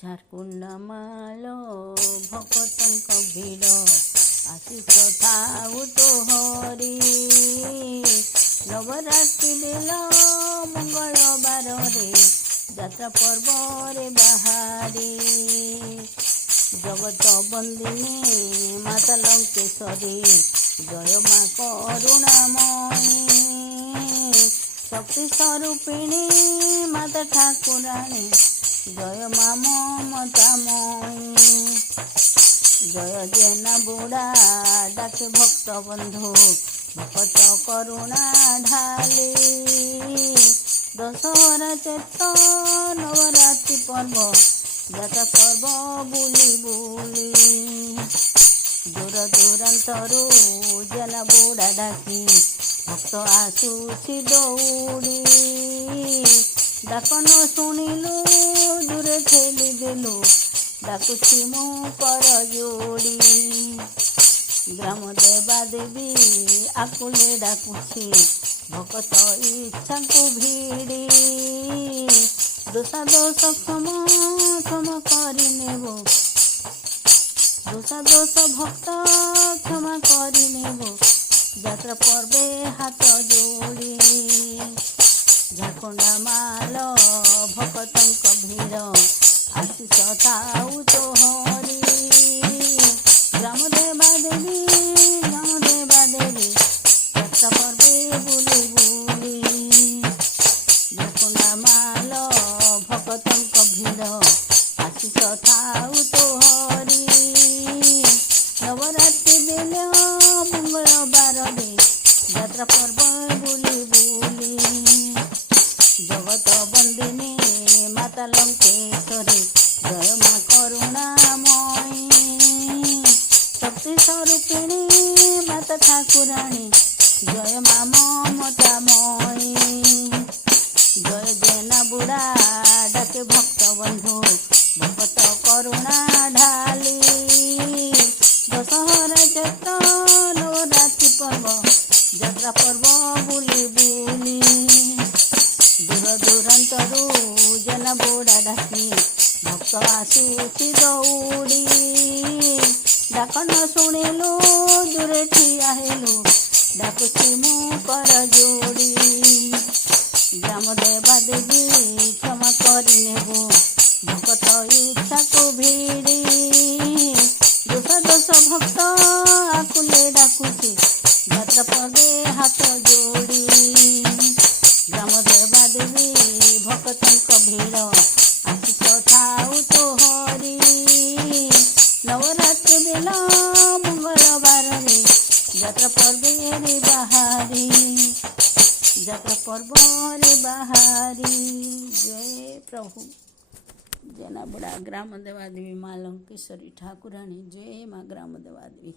ଝାରକୁଣ୍ଡ ମାଲ ଭକତଙ୍କ ଭିଡ଼ ଆଶିଷ ଥାଉ ତୋହରି ନବରାତ୍ରି ବେଳ ମଙ୍ଗଳବାରରେ ଯାତ୍ରା ପର୍ବରେ ବାହାରି ଜଗତ ବନ୍ଦିନୀ ମାତା ଲଙ୍କେଶ୍ୱରୀ ଜୟ ମା କରୁଣାମୟୀ ଶକ୍ତି ସ୍ୱରୂପିଣୀ ମାତା ଠାକୁରାଣୀ ଜୟ ମା ମମତାମୟୀ ଜୟ ଜେନା ବୁଢ଼ା ଡାକେ ଭକ୍ତ ବନ୍ଧୁ ଭକତ କରୁଣା ଢାଲି ଦଶହରା ଚୈତ୍ର ନବରାତ୍ରି ପର୍ବ ଯାତ୍ରା ପର୍ବ ବୁଲି ବୁଲି ଦୂର ଦୂରାନ୍ତରୁ ଜେନା ବୁଢ଼ା ଡାକି ଭକ୍ତ ଆସୁଛି ଦୌଡ଼ି ଡାକ ନ ଶୁଣିଲୁ ଦୂରେ ଠେଲି ଦେଲୁ ଡାକୁଛି ମୁଁ କର ଯୋଡ଼ି ଗ୍ରାମ ଦେବା ଦେବୀ ଆକୁଲେ ଡାକୁଛି ଭକତ ଇଚ୍ଛାଙ୍କୁ ଭିଡ଼ି ଦୋଷା ଦୋଷ କ୍ଷମ କରି ନେବୁ ଦୋଷା ଦୋଷ ଭକ୍ତ କ୍ଷମା କରି ନେବୁ ଯାତ୍ରା ପର୍ବେ ହାତ ଯୋଡ଼ି ଝାରକୁଣ୍ଡ ମାଲ ଭକତଙ୍କ ଭିଡ଼ ଆଶିଷ ଥାଉ ତୋହରି ଗ୍ରାମ ଦେବା ଦେବୀ ଯାତ୍ରା ପର୍ବେ ବୁଲି ବୁଲି ଝାରକୁଣ୍ଡ ମାଲ ଭକତଙ୍କ ଭିଡ଼ ଆଶିଷ ଥାଉ ତୋହରି ନବରାତ୍ରି ବେଳ ମଙ୍ଗଳବାରରେ ଯାତ୍ରା ପର୍ବ ବୁଲି ବୁଲି ଜଗତ ବନ୍ଦିନୀ ମାତା ଲଙ୍କେଶ୍ୱରୀ ଜୟ ମା କରୁଣାମୟୀ ଶକ୍ତି ସ୍ୱରୂପିଣୀ ମାତା ଠାକୁରାଣୀ ଜୟ ମା ମମତାମୟୀ ଜୟ ଜେନା ବୁଢ଼ା ଡାକେ ଭକ୍ତ ବନ୍ଧୁ ଭକତ କରୁଣା ଢାଲି ଦଶହରା ଚୈତ୍ର ନବରାତ୍ରି ପର୍ବ ଯାତ୍ରା ପର୍ବ ବୁଲି ବୁଲି ଦୂର ଦୂରାନ୍ତରୁ ଜେନା ବୁଢ଼ା ଡାକି ଭକ୍ତ ଆସୁଛି ଦୌଡ଼ି ଡାକ ନ ଶୁଣିଲୁ ଦୂରେ ଠିଆ ହେଲୁ ଡାକୁଛି ମୁଁ କର ଯୋଡ଼ି ଗ୍ରାମ ଦେବା ଦେବୀ କ୍ଷମା କରି ନେବୁ ଭକତ ଇଚ୍ଛାକୁ ଭିଡ଼ି ଦୋଷ ଦୋଷ ଭକ୍ତ ଆକୁଲେ ଡାକୁଛି ଯାତ୍ରା ପର୍ବେ ହାତ ଯୋଡ଼ି ଗ୍ରାମ ଦେବା ଦେବୀ ଭକତଙ୍କ ଭିଡ଼ ଆଶିଷ ଥାଉ ତୋହରି ନବରାତ୍ରି ବେଳ ମଙ୍ଗଳବାରରେ ଯାତ୍ରା ପର୍ବରେ ବାହାରି ଯାତ୍ରା ପର୍ବରେ ବାହାରି ଜୟ ପ୍ରଭୁ ଜେନା ବୁଢ଼ା ଗ୍ରାମ ଦେବା ଦେବୀ ମା ଲଙ୍କେଶ୍ୱରୀ ଠାକୁରାଣୀ ଜୟ ମା ଗ୍ରାମ ଦେବା ଦେବୀ।